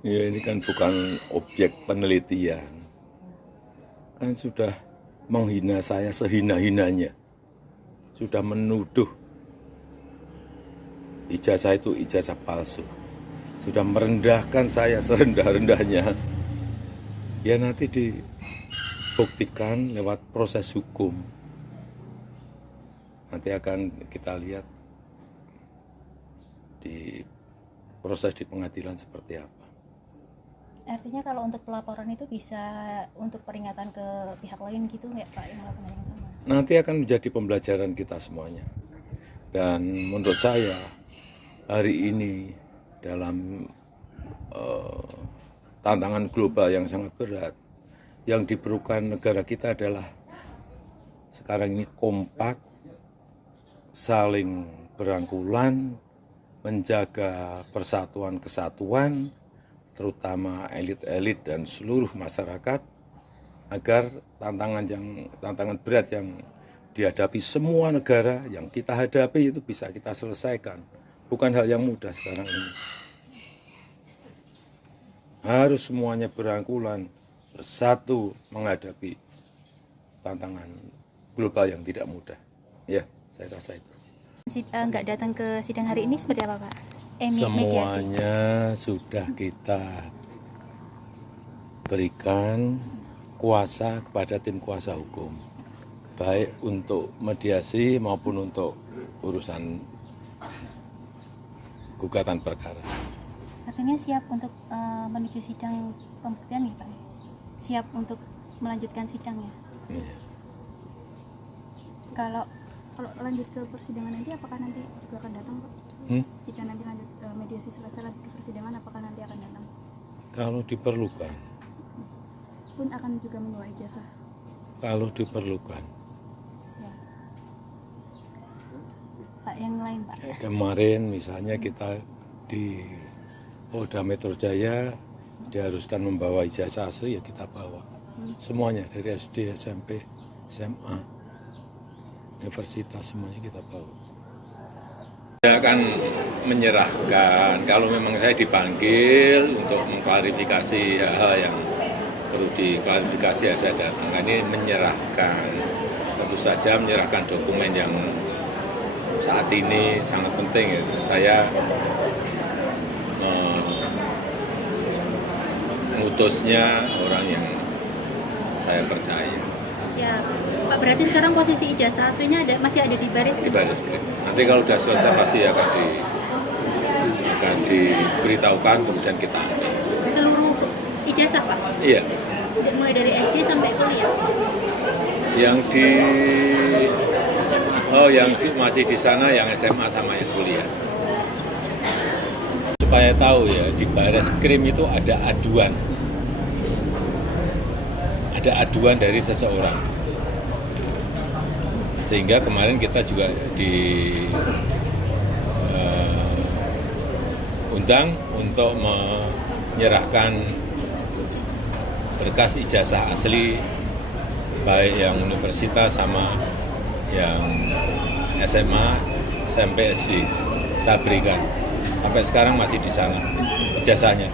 Ya ini kan bukan objek penelitian. Kan sudah menghina saya sehina-hinanya. Sudah menuduh ijazah itu ijazah palsu. Sudah merendahkan saya serendah-rendahnya. Ya nanti dibuktikan lewat proses hukum. Nanti akan kita lihat di proses di pengadilan seperti apa. Artinya kalau untuk pelaporan itu bisa untuk peringatan ke pihak lain gitu nggak Pak yang melakukan yang sama? Nanti akan menjadi pembelajaran kita semuanya. Dan menurut saya hari ini dalam tantangan global yang sangat berat, yang diperlukan negara kita adalah sekarang ini kompak, saling berangkulan, menjaga persatuan kesatuan, terutama elit-elit dan seluruh masyarakat, agar tantangan berat yang dihadapi semua negara yang kita hadapi itu bisa kita selesaikan. Bukan hal yang mudah sekarang ini. Harus semuanya berangkulan, bersatu menghadapi tantangan global yang tidak mudah. Ya, saya rasa itu. Nggak datang ke sidang hari ini seperti apa Pak? Semuanya sudah kita berikan kuasa kepada tim kuasa hukum, baik untuk mediasi maupun untuk urusan gugatan perkara. Artinya siap untuk menuju sidang pembuktian nih Pak? Siap untuk melanjutkan sidangnya? Iya. Kalau lanjut ke persidangan nanti apakah nanti juga akan datang Pak? Jika nanti lanjut mediasi selesai lanjut ke persidangan apakah nanti akan datang? Kalau diperlukan. Pun akan juga membawa ijazah? Kalau diperlukan. Siap. Pak yang lain Pak? Kemarin misalnya kita di Polda Metro Jaya diharuskan membawa ijazah asli, ya kita bawa. Semuanya dari SD, SMP, SMA, universitas semuanya kita bawa. Saya akan menyerahkan kalau memang saya dipanggil untuk mengklarifikasi hal yang perlu diklarifikasi, ya saya datang. Ini menyerahkan, tentu saja menyerahkan dokumen yang saat ini sangat penting. Ya. Saya mengutusnya orang yang saya percaya. Ya, Pak, berarti sekarang posisi ijazah aslinya masih ada di baris Di baris krim. Nanti kalau sudah selesai pasti akan diberitahukan, kemudian kita ambil. Seluruh ijazah Pak? Iya. Mulai dari SD sampai kuliah? Yang masih di sana yang SMA sama yang kuliah. Supaya tahu ya, di baris krim itu ada aduan. Ada aduan dari seseorang. Sehingga kemarin kita juga diundang untuk menyerahkan berkas ijazah asli, baik yang universitas sama yang SMA, SMP, SD, kita berikan. Sampai sekarang masih di sana ijazahnya.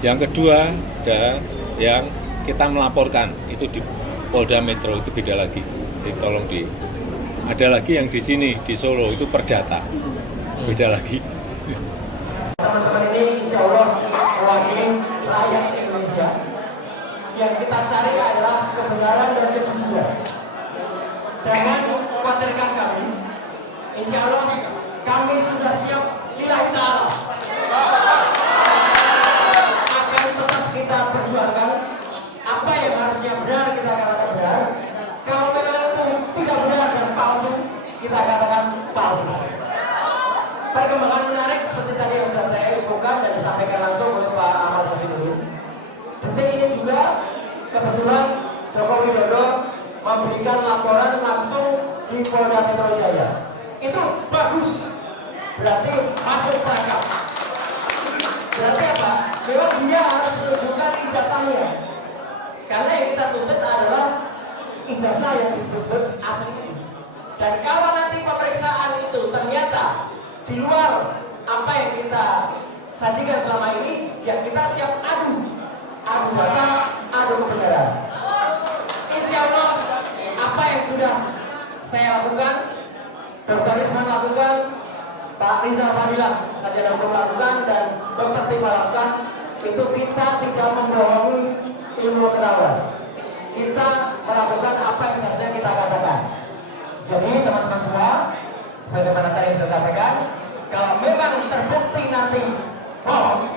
Yang kedua, ada yang kita melaporkan, itu di Polda Metro, itu beda lagi. Tolong ada lagi yang di sini, di Solo, itu perdata, beda lagi. Teman-teman ini insya Allah mewakili rakyat Indonesia. Yang kita cari adalah kebenaran dan kejujuran. Jangan khawatirkan kami. Insya Allah kami sudah siap lillahi ta'ala. Akan tetap kita perjuangkan apa yang harusnya benar, kita katakan benar. Kalau memang itu tidak benar dan palsu, kita katakan palsu. Perkembangan menarik seperti tadi yang sudah saya infokan dan disampaikan langsung oleh Pak Ahmad Basiruddin. Detik ini juga kebetulan Joko Widodo memberikan laporan langsung di Polda Metro Jaya. Itu bagus, berarti masuk perangkap. Berarti apa? Memang dia harus menunjukkan ijazahnya. Karena yang kita tuntut adalah ijazah yang disebut asli itu. Dan kalau nanti pemeriksaan itu ternyata di luar apa yang kita sajikan selama ini, ya kita siap adu data, adu kebenaran. Insya Allah apa yang sudah saya lakukan, Dr. Risman lakukan, Pak Rizal Fadilah Sarjana Hukum lakukan, dan Dr. Tifa lakukan, itu kita tidak membohongi ilmu pengetahuan. Kita melakukan apa yang seharusnya kita katakan. Jadi teman-teman semua, sebagaimana tadi yang saya sampaikan, kalau memang terbukti nanti bohong,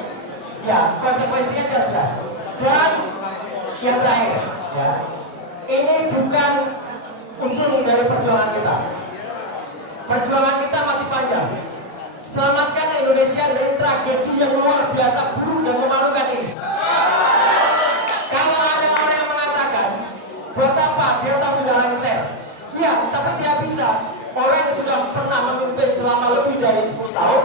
ya konsekuensinya jelas. Dan yang terakhir, ya, ini bukan ujung dari perjuangan kita. Perjuangan kita masih panjang. Selamatkan Indonesia dari tragedi yang luar biasa buruk dan memalukan ini. Kalau ada orang yang mengatakan, buat apa dia tahu sudah lengser? Ya, tapi tidak bisa. Orang yang sudah pernah memimpin selama lebih dari 10 tahun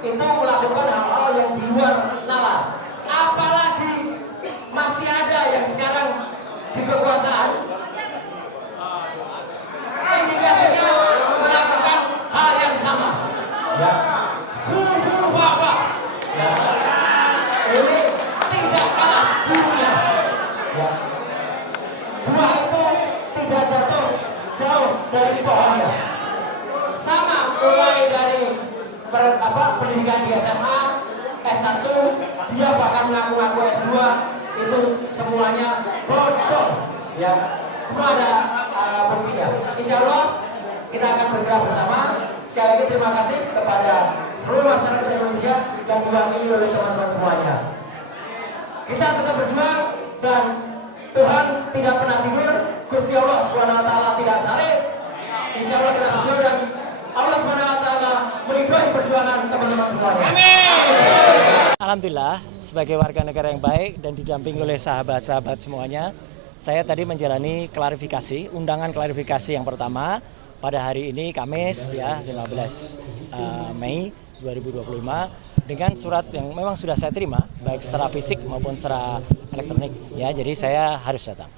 itu melakukan hal-hal yang di luar nalar. Apalagi masih ada yang sekarang di kekuasaan, indikasinya melakukan hal yang sama. Ya, apa? Ya, ini tidak kalah buahnya. Ya, buah itu tidak jatuh jauh dari pohonnya. Sama mulai dari pendidikan di SMA, S1, dia bahkan mengaku-ngaku S2, itu semuanya bodoh. Ya, semua ada buktinya. Insya Allah kita akan bergerak bersama. Sekali lagi terima kasih kepada seluruh masyarakat Indonesia yang diwakili oleh teman-teman semuanya. Kita tetap berjuang dan Tuhan tidak pernah tidur. Gusti Allah SWT tidak sare. Insya Allah kita berjuang dan Allah SWT meridhoi perjuangan teman-teman semuanya. Alhamdulillah, sebagai warga negara yang baik dan didampingi oleh sahabat-sahabat semuanya, saya tadi menjalani klarifikasi, undangan klarifikasi yang pertama pada hari ini Kamis ya 15 Mei 2025 dengan surat yang memang sudah saya terima baik secara fisik maupun secara elektronik ya, jadi saya harus datang.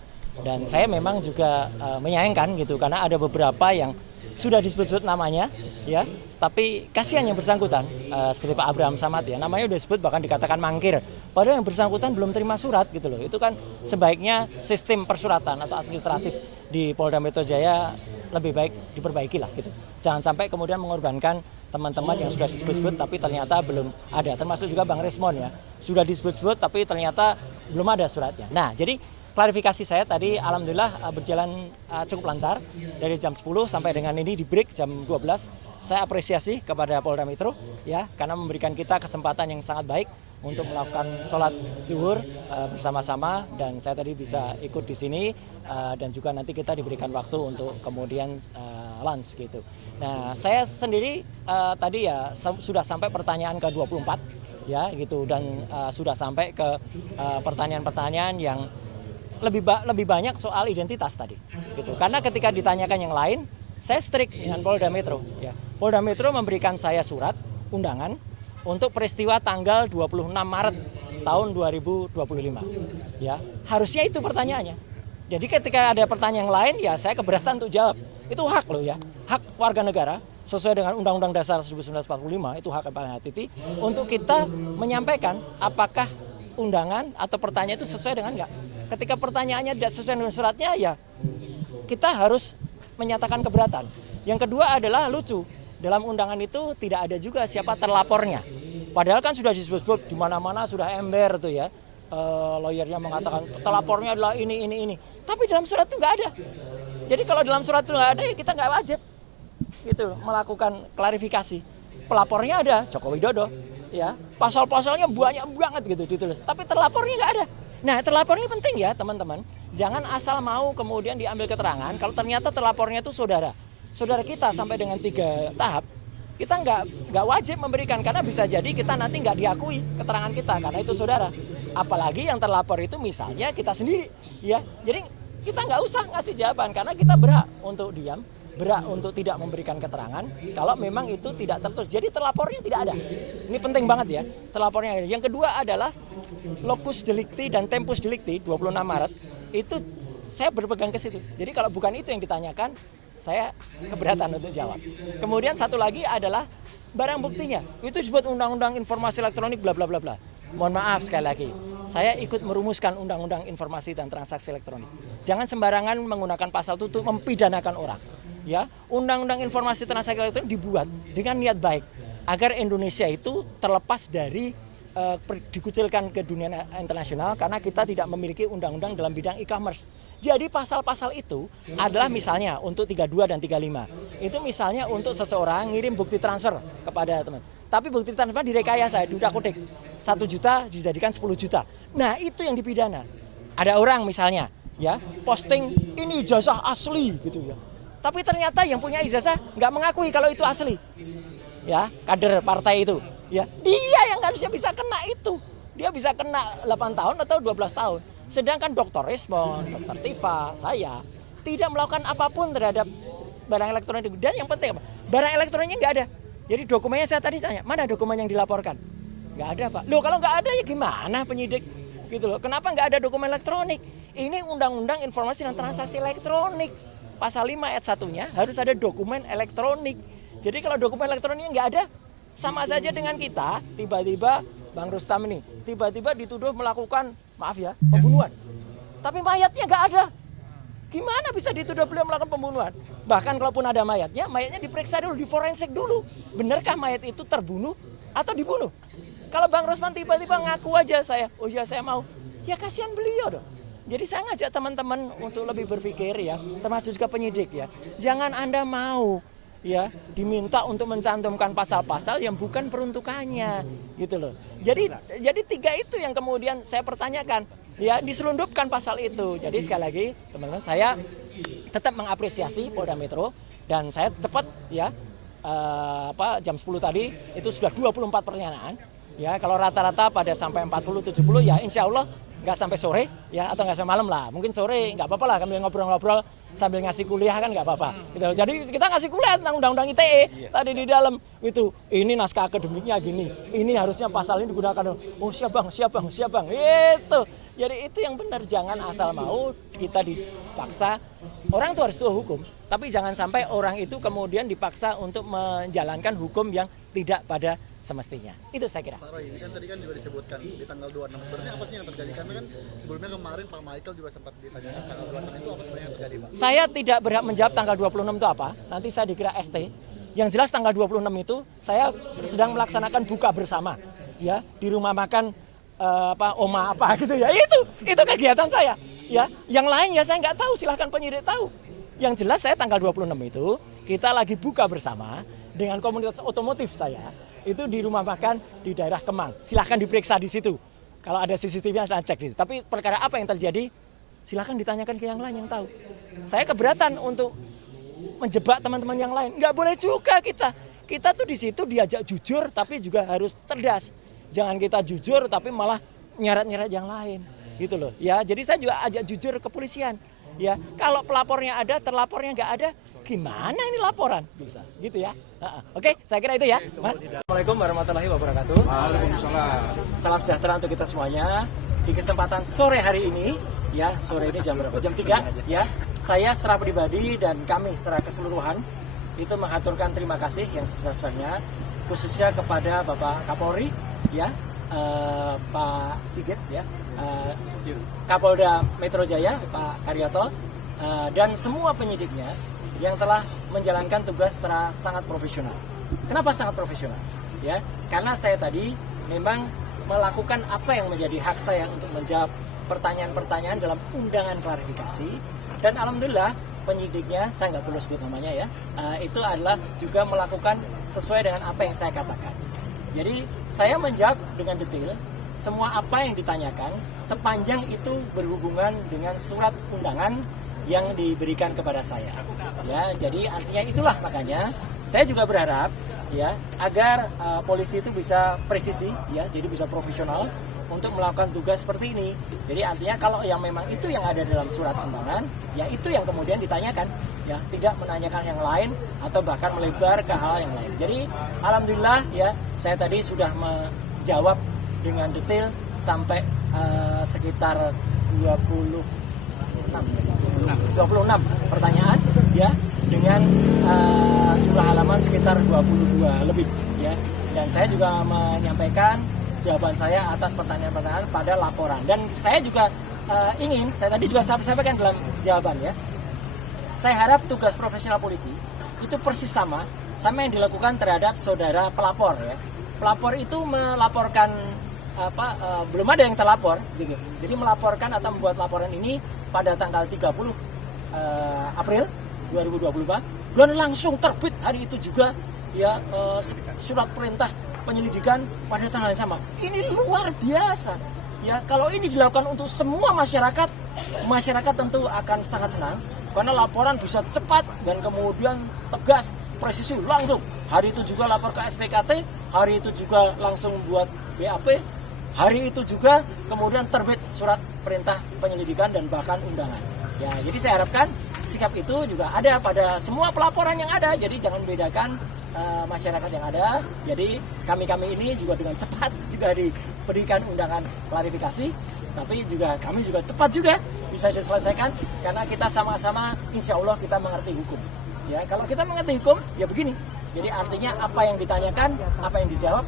Dan saya memang juga menyayangkan gitu karena ada beberapa yang sudah disebut-sebut namanya ya, tapi kasihan yang bersangkutan seperti Pak Abraham Samad ya, namanya udah disebut bahkan dikatakan mangkir, padahal yang bersangkutan belum terima surat gitu loh. Itu kan sebaiknya sistem persuratan atau administratif di Polda Metro Jaya lebih baik diperbaiki lah gitu. Jangan sampai kemudian mengorbankan teman-teman yang sudah disebut-sebut tapi ternyata belum ada, termasuk juga Bang Resmon ya, sudah disebut-sebut tapi ternyata belum ada suratnya. Nah, jadi klarifikasi saya tadi alhamdulillah berjalan cukup lancar dari jam 10 sampai dengan ini di break jam 12. Saya apresiasi kepada Polda Metro ya karena memberikan kita kesempatan yang sangat baik untuk melakukan sholat zuhur bersama-sama, dan saya tadi bisa ikut di sini dan juga nanti kita diberikan waktu untuk kemudian lunch gitu. Nah, saya sendiri tadi ya sudah sampai pertanyaan ke-24 ya gitu, dan sudah sampai ke pertanyaan-pertanyaan yang lebih banyak soal identitas tadi gitu. Karena ketika ditanyakan yang lain, saya strict dengan Polda Metro ya. Polda Metro memberikan saya surat undangan untuk peristiwa tanggal 26 Maret tahun 2025 ya. Harusnya itu pertanyaannya. Jadi ketika ada pertanyaan yang lain ya saya keberatan untuk jawab. Itu hak loh ya. Hak warga negara sesuai dengan Undang-Undang Dasar 1945, itu hak yang paling hati untuk kita menyampaikan apakah undangan atau pertanyaan itu sesuai dengan enggak. Ketika pertanyaannya tidak sesuai dengan suratnya ya kita harus menyatakan keberatan. Yang kedua adalah lucu, dalam undangan itu tidak ada juga siapa terlapornya. Padahal kan sudah disebut-sebut di mana-mana sudah ember tuh ya. Lawyernya mengatakan terlapornya adalah ini. Tapi dalam surat itu nggak ada. Jadi kalau dalam surat itu nggak ada ya kita nggak wajib gitu melakukan klarifikasi. Pelapornya ada Joko Widodo ya. Pasal-pasalnya banyak banget gitu ditulis. Tapi terlapornya nggak ada. Nah, terlapor ini penting ya teman-teman. Jangan asal mau kemudian diambil keterangan kalau ternyata terlapornya itu saudara kita sampai dengan 3 tahap. Kita nggak wajib memberikan karena bisa jadi kita nanti nggak diakui keterangan kita karena itu saudara. Apalagi yang terlapor itu misalnya kita sendiri ya. Jadi kita nggak usah ngasih jawaban karena kita berhak untuk diam, berhak untuk tidak memberikan keterangan kalau memang itu tidak tertulis. Jadi terlapornya tidak ada. Ini penting banget ya, terlapornya ada. Yang kedua adalah locus delicti dan tempus delicti 26 Maret itu saya berpegang ke situ. Jadi kalau bukan itu yang ditanyakan, Saya keberatan untuk jawab. Kemudian satu lagi adalah barang buktinya. Itu disebut undang-undang informasi elektronik bla bla bla bla. Mohon maaf sekali lagi, saya ikut merumuskan undang-undang informasi dan transaksi elektronik. Jangan sembarangan menggunakan pasal itu untuk mempidanakan orang. Ya, undang-undang informasi transaksi elektronik dibuat dengan niat baik agar Indonesia itu terlepas dari dikucilkan ke dunia internasional karena kita tidak memiliki undang-undang dalam bidang e-commerce. Jadi pasal-pasal itu adalah misalnya untuk 32 dan 35. Itu misalnya untuk seseorang ngirim bukti transfer kepada teman. Tapi bukti transfer direkayasa, diutak-utik. 1 juta dijadikan 10 juta. Nah, itu yang dipidana. Ada orang misalnya ya posting ini ijazah asli gitu ya. Tapi ternyata yang punya ijazah nggak mengakui kalau itu asli. Ya, kader partai itu. Ya, dia yang harusnya bisa kena itu. Dia bisa kena 8 tahun atau 12 tahun. Sedangkan Dr. Rismond, Dr. Tifa, saya tidak melakukan apapun terhadap barang elektronik. Dan yang penting apa? Barang elektroniknya nggak ada. Jadi dokumennya saya tadi tanya, mana dokumen yang dilaporkan? Nggak ada, Pak. Loh, kalau nggak ada ya gimana penyidik? Gitu loh. Kenapa nggak ada dokumen elektronik? Ini Undang-Undang Informasi dan Transaksi Elektronik. Pasal 5 ayat 1-nya harus ada dokumen elektronik. Jadi kalau dokumen elektroniknya nggak ada, sama saja dengan kita tiba-tiba Bang Rustam ini tiba-tiba dituduh melakukan, maaf ya, pembunuhan. Tapi mayatnya nggak ada. Gimana bisa dituduh beliau melakukan pembunuhan? Bahkan kalaupun ada mayatnya diperiksa dulu, diforensik dulu. Benarkah mayat itu terbunuh atau dibunuh? Kalau Bang Rosman tiba-tiba ngaku aja oh iya saya mau, ya kasihan beliau dong. Jadi saya ngajak teman-teman untuk lebih berpikir ya, termasuk juga penyidik ya. Jangan Anda mau ya diminta untuk mencantumkan pasal-pasal yang bukan peruntukannya gitu loh. Jadi 3 itu yang kemudian saya pertanyakan ya, diselundupkan pasal itu. Jadi sekali lagi teman-teman, saya tetap mengapresiasi Polda Metro dan saya cepat ya jam 10 tadi itu sudah 24 pertanyaan ya. Kalau rata-rata pada sampai 40-70 ya insya Allah nggak sampai sore ya, atau nggak sampai malam lah. Mungkin sore nggak apa-apa lah, kami ngobrol-ngobrol sambil ngasih kuliah kan nggak apa-apa. Gitu. Jadi kita ngasih kuliah tentang undang-undang ITE tadi di dalam itu. Ini naskah akademiknya gini, ini harusnya pasal ini digunakan. Oh siap bang. Itu. Jadi itu yang benar, jangan asal mau kita dipaksa. Orang tuh harus tahu hukum, tapi jangan sampai orang itu kemudian dipaksa untuk menjalankan hukum yang tidak pada semestinya. Itu saya kira. Pak Roy, ini kan tadi kan juga disebutkan di tanggal 26. Sebenarnya apa sih yang terjadi? Karena kan sebelumnya kemarin Pak Michael juga sempat ditanyakan tanggal 26 itu apa sebenarnya yang terjadi, Pak? Saya tidak berhak menjawab tanggal 26 itu apa. Nanti saya dikira ST. Yang jelas tanggal 26 itu saya sedang melaksanakan buka bersama ya di rumah makan Oma apa gitu ya. Itu kegiatan saya. Ya, yang lain ya saya nggak tahu, silahkan penyidik tahu. Yang jelas saya tanggal 26 itu kita lagi buka bersama dengan komunitas otomotif saya. Itu di rumah makan di daerah Kemang. Silahkan diperiksa di situ. Kalau ada CCTV saya cek di situ. Tapi perkara apa yang terjadi, silahkan ditanyakan ke yang lain yang tahu. Saya keberatan untuk menjebak teman-teman yang lain. Nggak boleh juga kita. Kita tuh di situ diajak jujur tapi juga harus cerdas. Jangan kita jujur tapi malah nyeret-nyeret yang lain. Gitu loh. Ya, jadi saya juga ajak jujur ke kepolisian. Ya, kalau pelapornya ada, terlapornya nggak ada, gimana ini laporan? Bisa, gitu ya. Oke, saya kira itu ya, Mas. Assalamualaikum warahmatullahi wabarakatuh. Waalaikumsalam. Salam sejahtera untuk kita semuanya. Di kesempatan sore hari ini, ya, sore ini jam berapa? Jam 3, ya. Saya secara pribadi dan kami secara keseluruhan itu mengaturkan terima kasih yang sebesar-besarnya, khususnya kepada Bapak Kapolri, ya, Pak Sigit, ya, Kapolda Metro Jaya, Pak Karyoto, dan semua penyidiknya yang telah menjalankan tugas secara sangat profesional. Kenapa sangat profesional? Ya, karena saya tadi memang melakukan apa yang menjadi hak saya untuk menjawab pertanyaan-pertanyaan dalam undangan klarifikasi, dan alhamdulillah penyidiknya, saya nggak perlu sebut namanya ya, itu adalah juga melakukan sesuai dengan apa yang saya katakan. Jadi saya menjawab dengan detail semua apa yang ditanyakan sepanjang itu berhubungan dengan surat undangan yang diberikan kepada saya. Ya, jadi artinya itulah makanya saya juga berharap ya agar polisi itu bisa presisi ya, jadi bisa profesional untuk melakukan tugas seperti ini. Jadi artinya kalau yang memang itu yang ada dalam surat undangan, ya itu yang kemudian ditanyakan, ya tidak menanyakan yang lain atau bahkan melebar ke hal yang lain. Jadi alhamdulillah ya saya tadi sudah menjawab dengan detail sampai sekitar 26 pertanyaan ya. dengan jumlah halaman sekitar 22 lebih ya. Dan saya juga menyampaikan jawaban saya atas pertanyaan-pertanyaan pada laporan. Dan saya juga saya tadi juga sampaikan dalam jawaban ya. Saya harap tugas profesional polisi itu persis sama yang dilakukan terhadap saudara pelapor ya. Pelapor itu melaporkan belum ada yang terlapor gitu. Jadi melaporkan atau membuat laporan ini pada tanggal 30 April 2024 dan langsung terbit hari itu juga ya surat perintah penyelidikan pada tanggal yang sama. Ini luar biasa. Ya, kalau ini dilakukan untuk semua masyarakat tentu akan sangat senang karena laporan bisa cepat dan kemudian tegas, presisi langsung. Hari itu juga lapor ke SPKT, hari itu juga langsung buat BAP, hari itu juga kemudian terbit surat perintah penyelidikan dan bahkan undangan. Ya, jadi saya harapkan sikap itu juga ada pada semua pelaporan yang ada. Jadi jangan bedakan masyarakat yang ada. Jadi kami ini juga dengan cepat juga diberikan undangan klarifikasi, tapi juga kami juga cepat juga bisa diselesaikan karena kita sama-sama insya Allah kita mengerti hukum. Ya, kalau kita mengerti hukum ya begini. Jadi artinya apa yang ditanyakan, apa yang dijawab.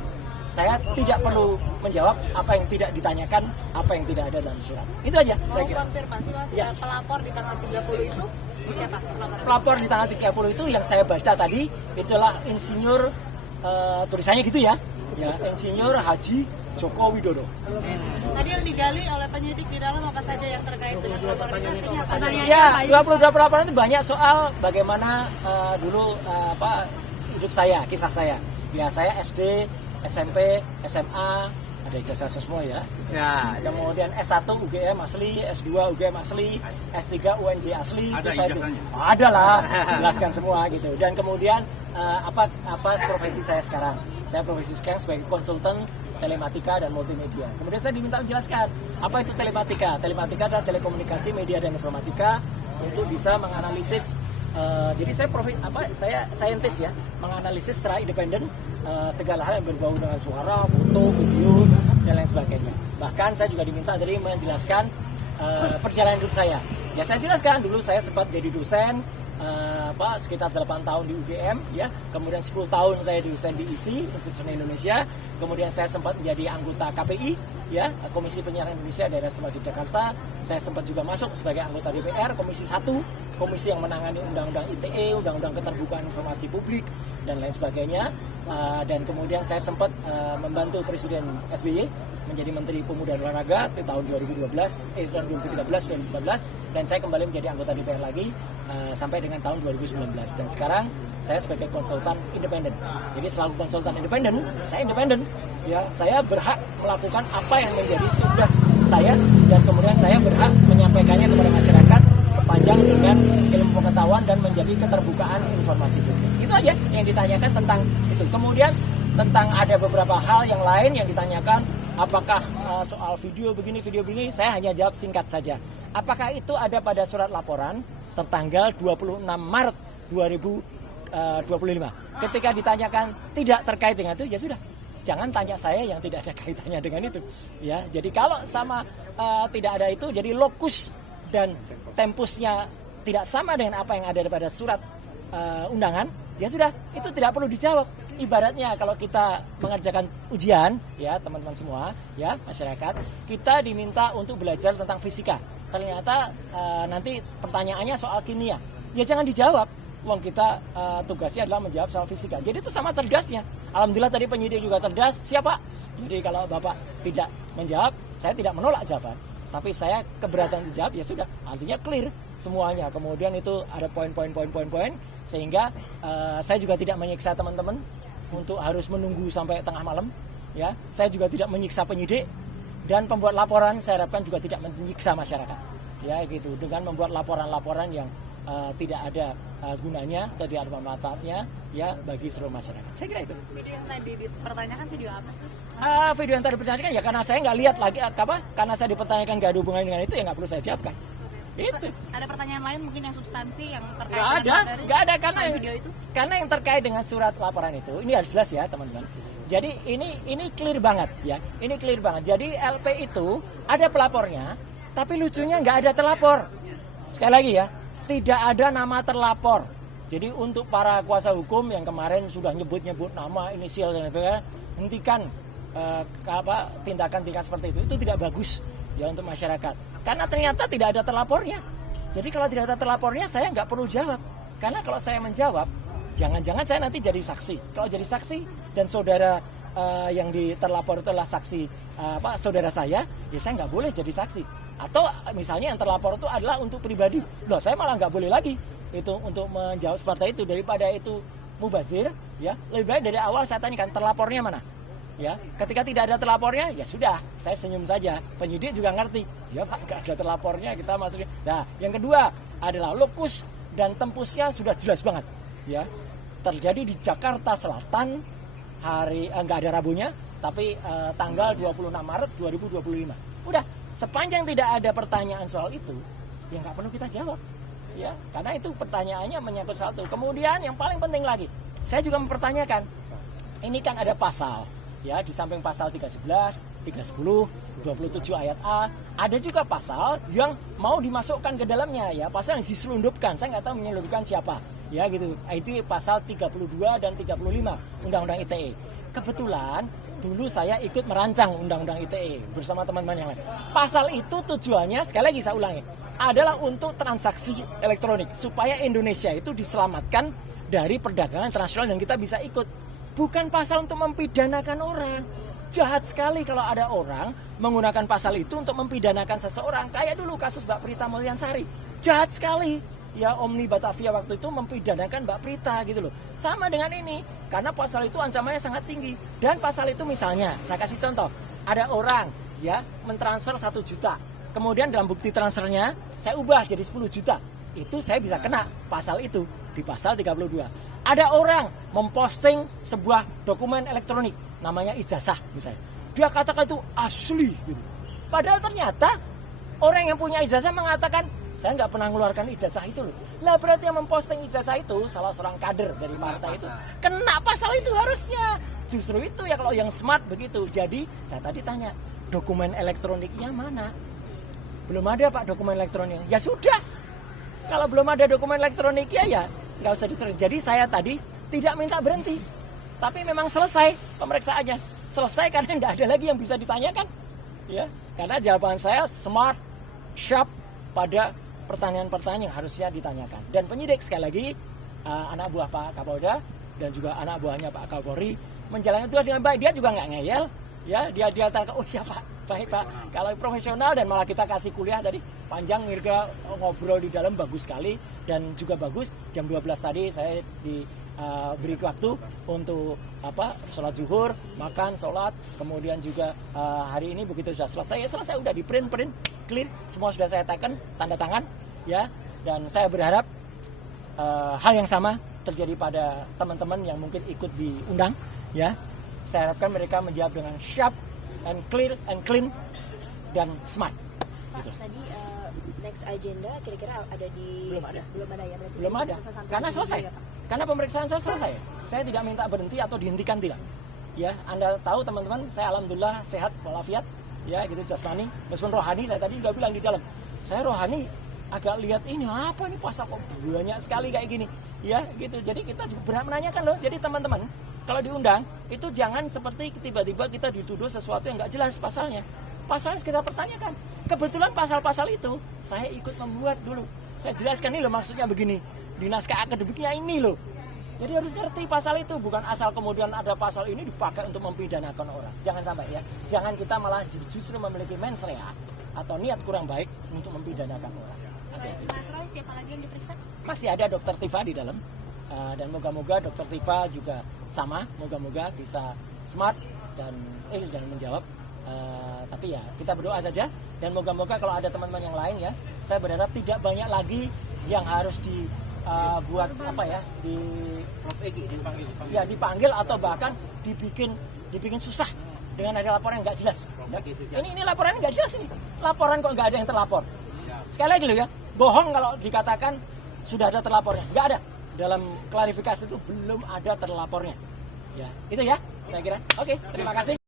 Saya tidak perlu menjawab apa yang tidak ditanyakan, apa yang tidak ada dalam surat. Itu aja saya kira. Konfirmasi Mas, ya. Pelapor di tanggal 30 itu siapa? Pelapor di tanggal 30 itu yang saya baca tadi itulah insinyur tulisannya gitu ya. Ya, Insinyur Haji Joko Widodo. Tadi yang digali oleh penyidik di dalam apa saja yang terkait dengan laporan ini artinya apa? Ya, 22 laporan itu banyak soal bagaimana dulu hidup saya, kisah saya. Ya, saya SD, SMP, SMA, ada ijazah semua ya. Ya, kemudian S1 UGM asli, S2 UGM asli, S3 UNJ asli. Ada ijazahnya? Ada lah, jelaskan semua gitu. Dan kemudian apa profesi saya sekarang? Saya profesi sekarang sebagai konsultan telematika dan multimedia. Kemudian saya diminta menjelaskan apa itu telematika. Telematika adalah telekomunikasi, media dan informatika untuk bisa menganalisis. Jadi saya saintis ya, menganalisis secara independen segala hal yang berbau dengan suara, foto, video dan lain sebagainya. Bahkan saya juga diminta dari menjelaskan perjalanan hidup saya. Ya saya jelaskan dulu saya sempat jadi dosen sekitar 8 tahun di UGM ya. Kemudian 10 tahun saya dosen di ISI, Institut Seni Indonesia. Kemudian saya sempat menjadi anggota KPI ya, Komisi Penyiaran Indonesia Daerah Istimewa Yogyakarta. Saya sempat juga masuk sebagai anggota DPR Komisi 1, komisi yang menangani undang-undang ITE, undang-undang keterbukaan informasi publik dan lain sebagainya. Dan kemudian saya sempat membantu Presiden SBY menjadi Menteri Pemuda dan Olahraga di tahun 2013 dan saya kembali menjadi anggota DPR lagi sampai dengan tahun 2019 dan sekarang saya sebagai konsultan independen. Jadi selaku konsultan independen, saya independen. Ya, saya berhak melakukan apa yang menjadi tugas saya dan kemudian saya berhak menyampaikannya kepada masyarakat sepanjang dengan ilmu pengetahuan dan menjadi keterbukaan informasi publik. Itu aja yang ditanyakan tentang itu. Kemudian tentang ada beberapa hal yang lain yang ditanyakan, apakah soal video begini, saya hanya jawab singkat saja. Apakah itu ada pada surat laporan tertanggal 26 Maret 2025. Ketika ditanyakan tidak terkait dengan itu, ya sudah. Jangan tanya saya yang tidak ada kaitannya dengan itu. Ya, jadi kalau tidak ada itu, jadi lokus dan tempusnya tidak sama dengan apa yang ada pada surat undangan, ya sudah, itu tidak perlu dijawab. Ibaratnya kalau kita mengerjakan ujian, ya teman-teman semua, ya masyarakat, kita diminta untuk belajar tentang fisika. Ternyata nanti pertanyaannya soal kimia, ya jangan dijawab. Wong kita tugasnya adalah menjawab soal fisika. Jadi itu sama cerdasnya. Alhamdulillah tadi penyidik juga cerdas. Siapa? Jadi kalau Bapak tidak menjawab, saya tidak menolak jawaban. Tapi saya keberatan dijawab, ya sudah. Artinya clear semuanya. Kemudian itu ada poin-poin sehingga saya juga tidak menyiksa teman-teman untuk harus menunggu sampai tengah malam. Ya, saya juga tidak menyiksa penyidik dan pembuat laporan. Saya harapkan juga tidak menyiksa masyarakat. Ya, gitu. Dengan membuat laporan-laporan yang tidak ada gunanya atau tidak ada manfaatnya ya bagi seluruh masyarakat. Saya kira itu. Video yang tadi dipertanyakan video apa sih? Video yang tadi dipertanyakan ya karena saya nggak lihat lagi karena saya dipertanyakan nggak ada hubungannya dengan itu ya nggak perlu saya jawabkan. Itu. Ada pertanyaan lain mungkin yang substansi yang terkait nggak ada karena video itu? Karena yang terkait dengan surat laporan itu ini harus jelas ya teman-teman. Jadi ini clear banget ya. Ini clear banget. Jadi LP itu ada pelapornya, tapi lucunya nggak ada terlapor. Sekali lagi ya. Tidak ada nama terlapor. Jadi untuk para kuasa hukum yang kemarin sudah nyebut-nyebut nama, inisial dan sebagainya, hentikan tindakan-tindakan seperti itu tidak bagus ya untuk masyarakat. Karena ternyata tidak ada terlapornya. Jadi kalau tidak ada terlapornya, saya nggak perlu jawab. Karena kalau saya menjawab, jangan-jangan saya nanti jadi saksi. Kalau jadi saksi dan saudara yang terlapor itu adalah saksi saudara saya, ya saya nggak boleh jadi saksi. Atau misalnya yang terlapor itu adalah untuk pribadi, loh saya malah nggak boleh lagi itu untuk menjawab seperti itu. Daripada itu mubazir, ya lebih baik dari awal saya tanyakan terlapornya mana. Ya, ketika tidak ada terlapornya, ya sudah, saya senyum saja. Penyidik juga ngerti, ya Pak, nggak ada terlapornya, kita masukin. Nah, yang kedua adalah lokus dan tempusnya sudah jelas banget. Ya, terjadi di Jakarta Selatan hari nggak ada Rabunya, tapi tanggal 26 Maret 2025. Udah, sepanjang tidak ada pertanyaan soal itu, ya nggak perlu kita jawab. Ya, karena itu pertanyaannya menyangkut soal itu. Kemudian yang paling penting lagi, saya juga mempertanyakan, ini kan ada pasal. Ya, di samping pasal 311, 310, 27 ayat A, ada juga pasal yang mau dimasukkan ke dalamnya, ya, pasal yang diselundupkan. Saya nggak tahu menyelundupkan siapa, ya gitu. Itu pasal 32 dan 35 Undang-Undang ITE. Kebetulan dulu saya ikut merancang Undang-Undang ITE bersama teman-teman yang lain. Pasal itu tujuannya, sekali lagi saya ulangi, adalah untuk transaksi elektronik supaya Indonesia itu diselamatkan dari perdagangan internasional dan kita bisa ikut. Bukan pasal untuk mempidanakan orang. Jahat sekali kalau ada orang menggunakan pasal itu untuk mempidanakan seseorang. Kayak dulu kasus Mbak Prita Mulyansari. Jahat sekali. Ya, Omni Batavia waktu itu mempidanakan Mbak Prita gitu loh. Sama dengan ini. Karena pasal itu ancamannya sangat tinggi. Dan pasal itu misalnya, saya kasih contoh. Ada orang ya mentransfer 1 juta. Kemudian dalam bukti transfernya saya ubah jadi 10 juta. Itu saya bisa kena pasal itu di pasal 32. Ada orang memposting sebuah dokumen elektronik, namanya ijazah misalnya. Dia katakan itu asli gitu. Padahal ternyata orang yang punya ijazah mengatakan, saya nggak pernah mengeluarkan ijazah itu loh. Lah berarti yang memposting ijazah itu salah seorang kader dari partai itu. Kena pasal itu harusnya. Justru itu ya kalau yang smart begitu. Jadi saya tadi tanya, dokumen elektroniknya mana? Belum ada Pak dokumen elektroniknya. Ya sudah. Kalau belum ada dokumen elektroniknya ya nggak usah diterima. Jadi saya tadi tidak minta berhenti, tapi memang selesai pemeriksaannya. Selesai karena nggak ada lagi yang bisa ditanyakan, ya. Karena jawaban saya smart, sharp pada pertanyaan-pertanyaan yang harusnya ditanyakan. Dan penyidik sekali lagi anak buah Pak Kapolda dan juga anak buahnya Pak Kapolri menjalani itu dengan baik. Dia juga nggak ngeyel, ya. Dia tanya, oh iya Pak, baik Pak. Kalau profesional dan malah kita kasih kuliah tadi panjang, Mirga ngobrol di dalam bagus sekali. Dan juga bagus, jam 12 tadi saya diberi waktu untuk sholat zuhur, makan, sholat. Kemudian juga hari ini begitu sudah selesai, ya selesai, udah di print, clear. Semua sudah saya teken, tanda tangan. Ya, dan saya berharap hal yang sama terjadi pada teman-teman yang mungkin ikut diundang. Ya, saya harapkan mereka menjawab dengan sharp and clear and clean dan smart. Pak, gitu. Tadi next agenda kira-kira ada di belum ada ya berarti belum ada karena selesai ya, karena pemeriksaan saya selesai. Saya tidak minta berhenti atau dihentikan, tidak. Ya, Anda tahu teman-teman, saya alhamdulillah sehat walafiat, ya gitu, jasmani. Meskipun rohani saya tadi udah bilang di dalam, saya rohani agak lihat ini apa ini pasal kok banyak sekali kayak gini, ya gitu. Jadi kita juga berhak menanyakan loh. Jadi teman-teman kalau diundang itu jangan seperti tiba-tiba kita dituduh sesuatu yang nggak jelas pasalnya. Pasalnya kita pertanyakan. Kebetulan pasal-pasal itu saya ikut membuat dulu. Saya jelaskan ini loh maksudnya begini. Di naskah akademiknya ini loh. Jadi harus ngerti pasal itu. Bukan asal kemudian ada pasal ini dipakai untuk mempidanakan orang. Jangan sampai ya. Jangan kita malah justru memiliki mens rea atau niat kurang baik untuk mempidanakan orang. Mas Roy, siapa lagi yang diperiksa? Masih ada Dokter Tifa di dalam. Dan moga-moga Dokter Tifa juga sama. Moga-moga bisa smart dan menjawab. Tapi ya kita berdoa saja dan moga-moga kalau ada teman-teman yang lain ya, saya berharap tidak banyak lagi yang harus dibuat dipanggil atau bahkan dibikin susah dengan ada laporan yang nggak jelas. Ya. Ini laporan nggak jelas ini. Laporan kok nggak ada yang terlapor. Sekali lagi loh ya, bohong kalau dikatakan sudah ada terlapornya. Nggak ada. Dalam klarifikasi itu belum ada terlapornya. Ya, itu ya saya kira. Oke, terima kasih.